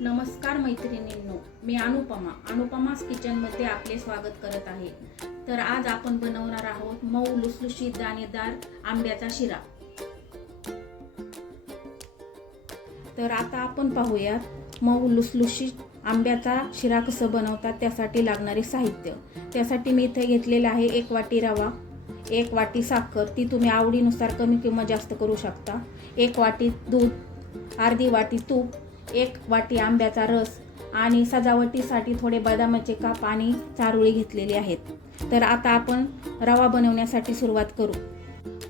नमस्कार मैत्रिणींनो मी अनुपमा. अनुपमास किचनमध्ये आपले स्वागत करत आहे. तर आज आपण बनवणार आहोत मऊ लुसलुशीत दाणेदार आंब्याचा शिरा. तर आता आपण पाहूयात मऊ लुसलुशीत आंब्याचा शिरा कसं बनवतात त्यासाठी लागणारे साहित्य. त्यासाठी मी इथे घेतलेलं आहे एक वाटी रवा एक वाटी साखर. ती तुम्ही आवडीनुसार कमी किंवा जास्त करू शकता. एक वाटी दूध अर्धी वाटी तूप एक वाटी आंब्याचा रस आणि सजावटीसाठी थोडे बदामाचे काप आणि चारोळी घेतलेली आहेत. तर आता आपण रवा बनवण्यासाठी सुरुवात करू.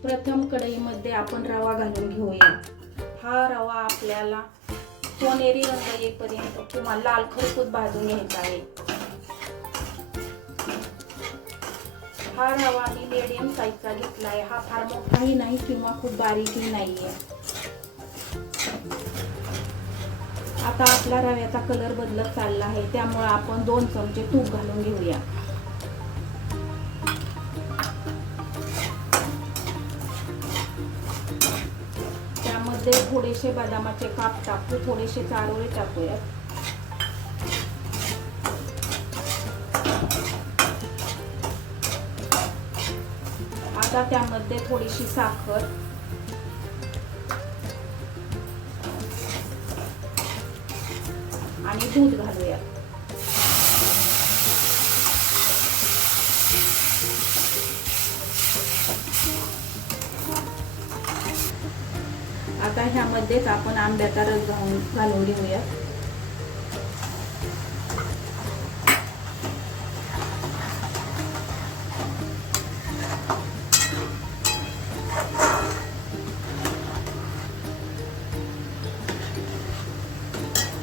प्रथम कढईमध्ये आपण रवा घालून घेऊया. हा रवा आपल्याला सोनेरी रंग येईपर्यंत किंवा लाल खरपूस भाजून घ्यायचा आहे. हा रवा मी मिडियम साईजचा घेतला आहे हा फार मोठाही नाही किंवा खूप बारीकही नाही आहे आता आपला रव्याचा कलर बदलत चालला आहे त्यामुळे आपण दोन चमचे तूप घालून घेऊया. त्यामध्ये थोडेसे बदामाचे काप टाकू थोडेसे चारोळे टाकूयात. आता त्यामध्ये थोडीशी साखर. आणि दूध घालूया. आता ह्यामध्येच आपण आंब्याचा रस घालून घालून घेऊया.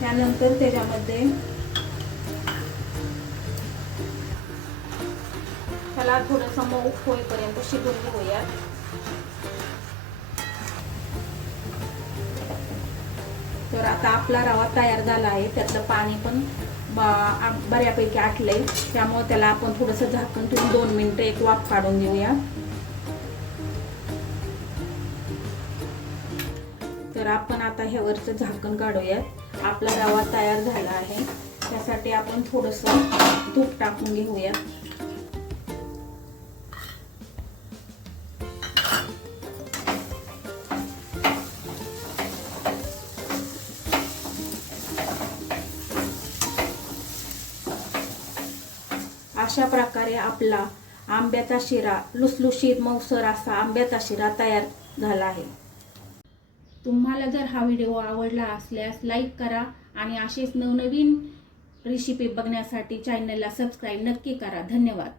त्यानंतर त्याच्यामध्ये त्याला थोडस मऊ होईपर्यंत शिजून घेऊया तर आता आपला रवा तयार झाला आहे. त्यातलं पाणी पण बऱ्यापैकी आटलंय. त्यामुळे त्याला आपण थोडंसं झाकण ठेवून दोन मिनटं एक वाफ काढून देऊया तर आपण आता ह्यावरचं झाकण काढूयात. आपला रवा तयार झाला आहे. त्यासाठी आपण थोडंसं तूप टाकून घेऊया. अशा प्रकारे आपला आंब्याचा शिरा लुसलुशीत मौसर असा आंब्याचा शिरा तयार झाला आहे. तुम्हाला जर हा व्हिडिओ आवडला असल्यास लाईक करा आणि असेच नवनवीन रेसिपी बघण्यासाठी चॅनलला सबस्क्राईब नक्की करा. धन्यवाद.